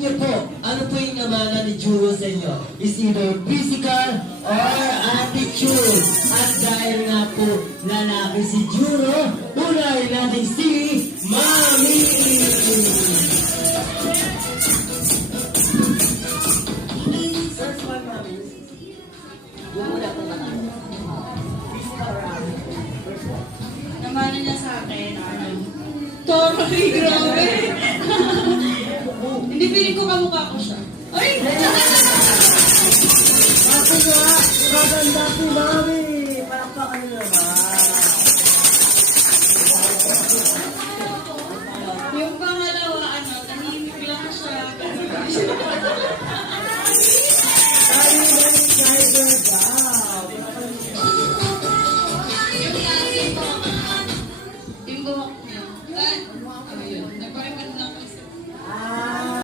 niyo po, ano po yung namana ni Juro sa inyo? Is either physical or attitude. At dahil nga po lalaki si Juro, unahin natin si Mami! First one, Mami. Yung muna po na physical or attitude. First one. Namana niya sa akin, Toroy, grabe. Hindi, piling ko kamukha ko siya. Ay! Ako nga, maganda si Mami! Palakpakan nyo naman! Yung pangalawa, tahimik lang siya.